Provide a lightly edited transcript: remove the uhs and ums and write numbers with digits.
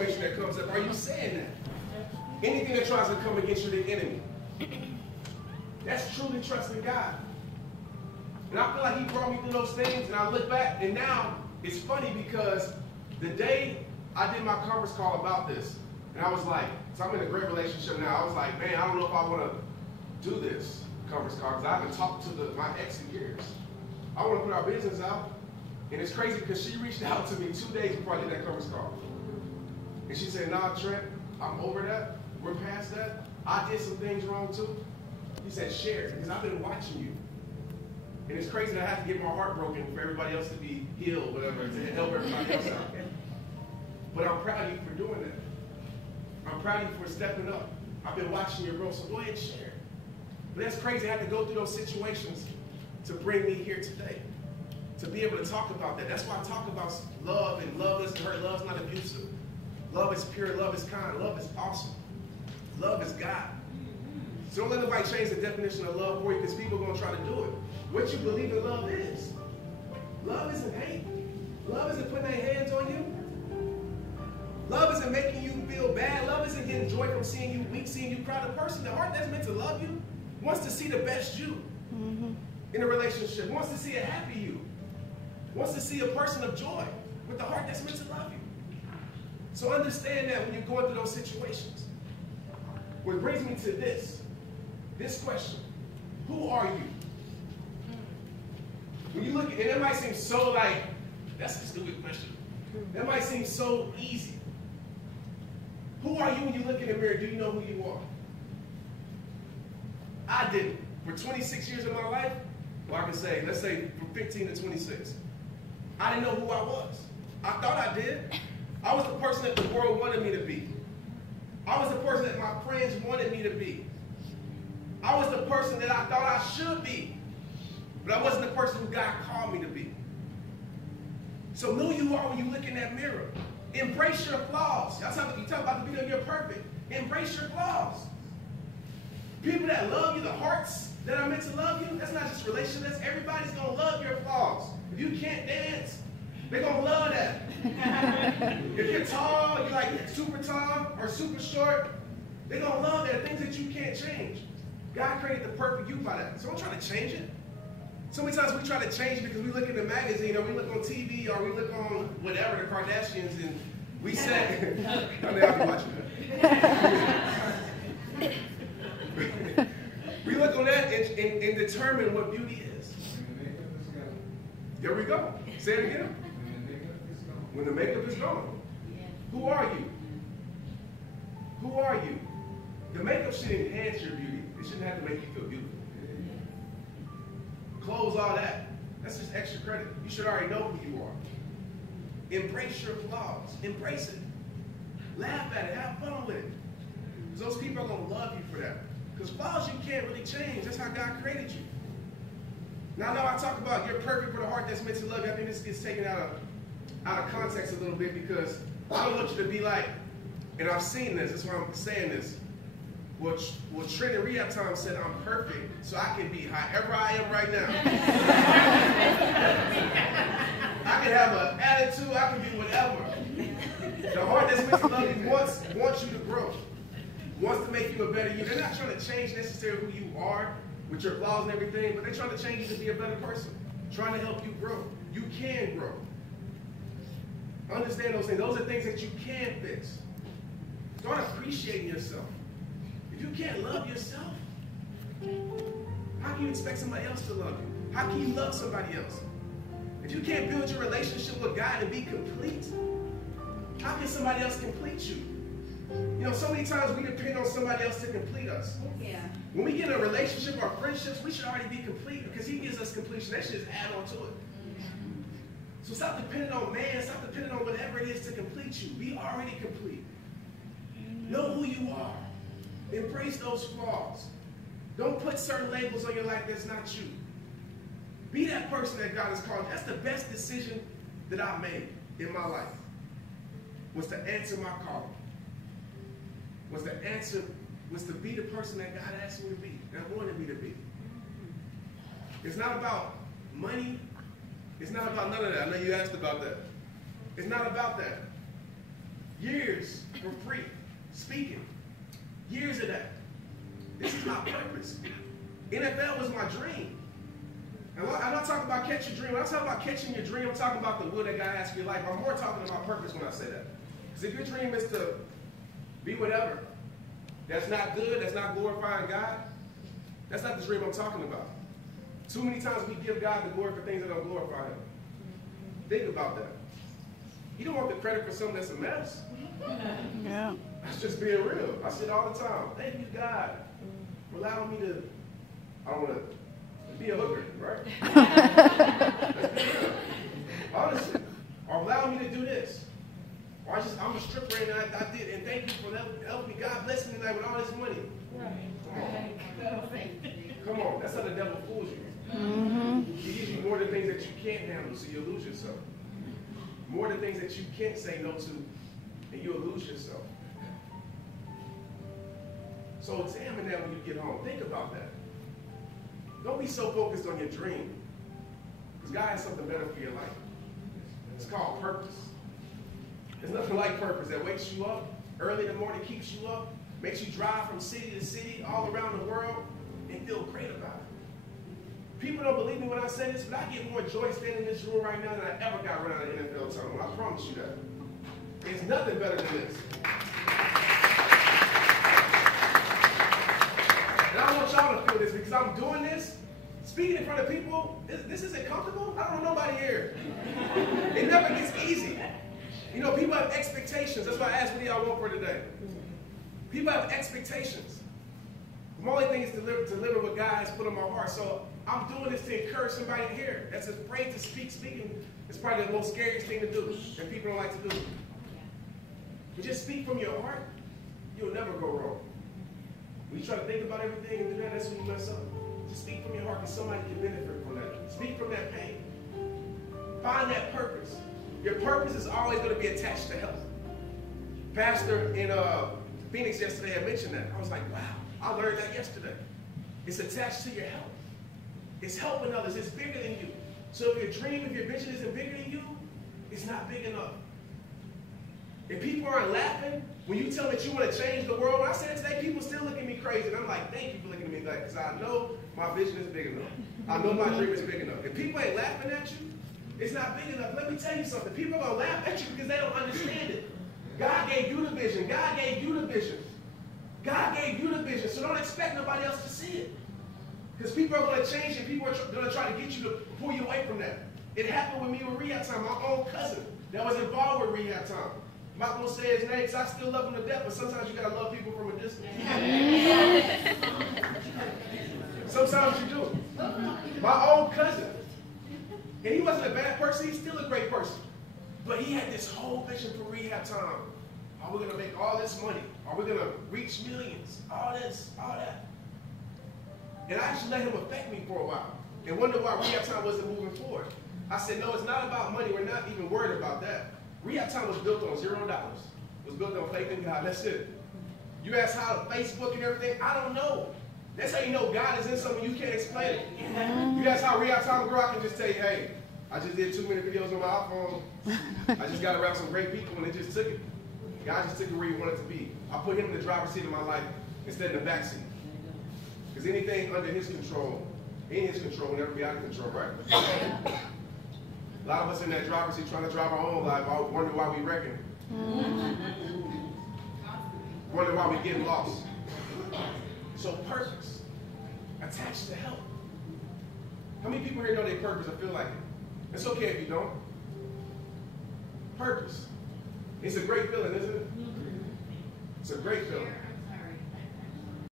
situation that comes up, are you saying that? Anything that tries to come against you, the enemy. That's truly trusting God. And I feel like he brought me through those things, and I look back, and now it's funny because the day I did my conference call about this, and I was like, so I'm in a great relationship now. I was like, man, I don't know if I want to do this conference call because I haven't talked to my ex in years. I want to put our business out. And it's crazy because she reached out to me 2 days before I did that conference call. And she said, nah, Trent, I'm over that. We're past that. I did some things wrong too. He said, share it, because I've been watching you. And it's crazy that I have to get my heart broken for everybody else to be healed, whatever, to help everybody else out. But I'm proud of you for doing that. I'm proud of you for stepping up. I've been watching your growth, so go ahead and share it. But that's crazy. I had to go through those situations to bring me here today, to be able to talk about that. That's why I talk about love, and love doesn't hurt. Love's not abusive. Love is pure. Love is kind. Love is awesome. Love is God. So don't let nobody change the definition of love for you, because people are going to try to do it. What you believe in love is. Love isn't hate. Love isn't putting their hands on you. Love isn't making you feel bad. Love isn't getting joy from seeing you weak, seeing you cry. The person, the heart that's meant to love you, wants to see the best you in a relationship, wants to see a happy you, wants to see a person of joy with the heart that's meant to love you. So understand that when you're going through those situations. What brings me to this question: who are you? When you look at it, and it might seem so like, that's a stupid question. That might seem so easy. Who are you when you look in the mirror? Do you know who you are? I didn't. For 26 years of my life, well, I can say, let's say from 15 to 26, I didn't know who I was. I thought I did. I was the person that the world wanted me to be. I was the person that my friends wanted me to be. I was the person that I thought I should be. But I wasn't the person who God called me to be. So know who you are when you look in that mirror. Embrace your flaws. You talk about the video, you're perfect. Embrace your flaws. People that love you, the hearts that are meant to love you, that's not just relationship, that's everybody's going to love your flaws. If you can't dance, they're going to love that. If you're tall, you're like super tall or super short, they're going to love that. Things that you can't change. God created the perfect you by that. So don't try to change it. So many times we try to change it because we look in the magazine or we look on TV or we look on whatever, the Kardashians, and we say, I mean, I'll be watching that. We look on that and determine what beauty is. There we go. Say it again. When the makeup is gone. Who are you? Who are you? The makeup should enhance your beauty. It shouldn't have to make you feel beautiful. Clothes, all that. That's just extra credit. You should already know who you are. Embrace your flaws. Embrace it. Laugh at it. Have fun with it. Because those people are going to love you for that. Because flaws you can't really change. That's how God created you. Now, I know I talk about you're perfect for the heart that's meant to love you. I think this gets taken out of context a little bit because I don't want you to be like, and I've seen this, that's why I'm saying this. Well, Trent in Rehab Time said, I'm perfect, so I can be however I am right now. I can have an attitude, I can be whatever. The heart that's meant to love you wants you to grow, wants to make you a better you. They're not trying to change necessarily who you are with your flaws and everything, but they're trying to change you to be a better person, trying to help you grow. You can grow. Understand those things. Those are things that you can fix. Start appreciating yourself. If you can't love yourself, how can you expect somebody else to love you? How can you love somebody else? If you can't build your relationship with God and be complete, how can somebody else complete you? You know, so many times we depend on somebody else to complete us. Yeah. When we get in a relationship or friendships, we should already be complete because he gives us completion. That should just add on to it. So stop depending on man. Stop depending on whatever it is to complete you. Be already complete. Know who you are. Embrace those flaws. Don't put certain labels on your life that's not you. Be that person that God has called you. That's the best decision that I made in my life, was to answer my calling. Was to be the person that God asked me to be, that wanted me to be. It's not about money. It's not about none of that. I know you asked about that. It's not about that. years for free, speaking. Years of that. This is my purpose. NFL was my dream. And I'm not talking about catching your dream. When I talk about catching your dream, I'm talking about the will that God has for your life. I'm more talking about purpose when I say that. Because if your dream is to be whatever, that's not good, that's not glorifying God, that's not the dream I'm talking about. Too many times we give God the glory for things that don't glorify Him. Think about that. You don't want the credit for something that's a mess. Yeah. That's just being real. I say it all the time. Thank you, God, for allowing me to, I don't want to be a hooker, right? Let's be real. Honestly. Or allowing me to do this. Or I'm a stripper and I did, and thank you for helping me. God bless me tonight with all this money. Come on, that's how the devil fools you. He gives you more than things that you can't handle, so you'll lose yourself. More than things that you can't say no to, and you'll lose yourself. So examine that when you get home. Think about that. Don't be so focused on your dream, because God has something better for your life. It's called purpose. There's nothing like purpose that wakes you up early in the morning, keeps you up, makes you drive from city to city all around the world, and feel great about it. People don't believe me when I say this, but I get more joy standing in this room right now than I ever got around an NFL tunnel. I promise you that. There's nothing better than this. And I want y'all to feel this because I'm doing this, speaking in front of people. This isn't comfortable. I don't know nobody here. It never gets easy. You know, people have expectations. That's why I asked what y'all want for today. People have expectations. The only thing is to deliver what God has put on my heart. So I'm doing this to encourage somebody here that's afraid to speak. Speaking is probably the most scariest thing to do that people don't like to do. But just speak from your heart. You'll never go wrong. When you try to think about everything and do that, that's when you mess up. Just speak from your heart because somebody can benefit from that. Speak from that pain. Find that purpose. Your purpose is always going to be attached to health. Pastor in Phoenix yesterday had mentioned that. I was like, wow, I learned that yesterday. It's attached to your health. It's helping others. It's bigger than you. So if your dream, if your vision isn't bigger than you, it's not big enough. If people aren't laughing, when you tell them that you want to change the world, when I say that today, people still look at me crazy. And I'm like, thank you for looking at me like that, because I know my vision is big enough. I know my dream is big enough. If people ain't laughing at you, it's not big enough. Let me tell you something. People are going to laugh at you because they don't understand it. God gave you the vision. God gave you the vision. God gave you the vision. So don't expect nobody else to see it. Because people are going to change and people are going to try to get you to pull you away from that. It happened with me with rehab time. My own cousin that was involved with rehab time. I'm not going to say his name because I still love him to death, but sometimes you got to love people from a distance. Sometimes you do. My own cousin. And he wasn't a bad person. He's still a great person. But he had this whole vision for rehab time. Are we going to make all this money? Are we going to reach millions? All this, all that. And I actually let him affect me for a while and wondered why rehab time wasn't moving forward. I said, no, it's not about money. We're not even worried about that. Rehab time was built on $0. It was built on faith in God. That's it. You ask how Facebook and everything, I don't know. That's how you know God is in something you can't explain it. You ask how rehab time grew, I can just tell you, hey, I just did 2 minute videos on my iPhone. I just got around some great people and they just took it. God just took it where he wanted to be. I put him in the driver's seat of my life instead of the back seat. Because anything under his control, in his control, will never be out of control, right? A lot of us in that driver's seat trying to drive our own life, I wonder why we wrecking. Wonder why we get lost. So purpose, attached to health. How many people here know their purpose or feel like it? It's okay if you don't. Purpose. It's a great feeling, isn't it? It's a great feeling.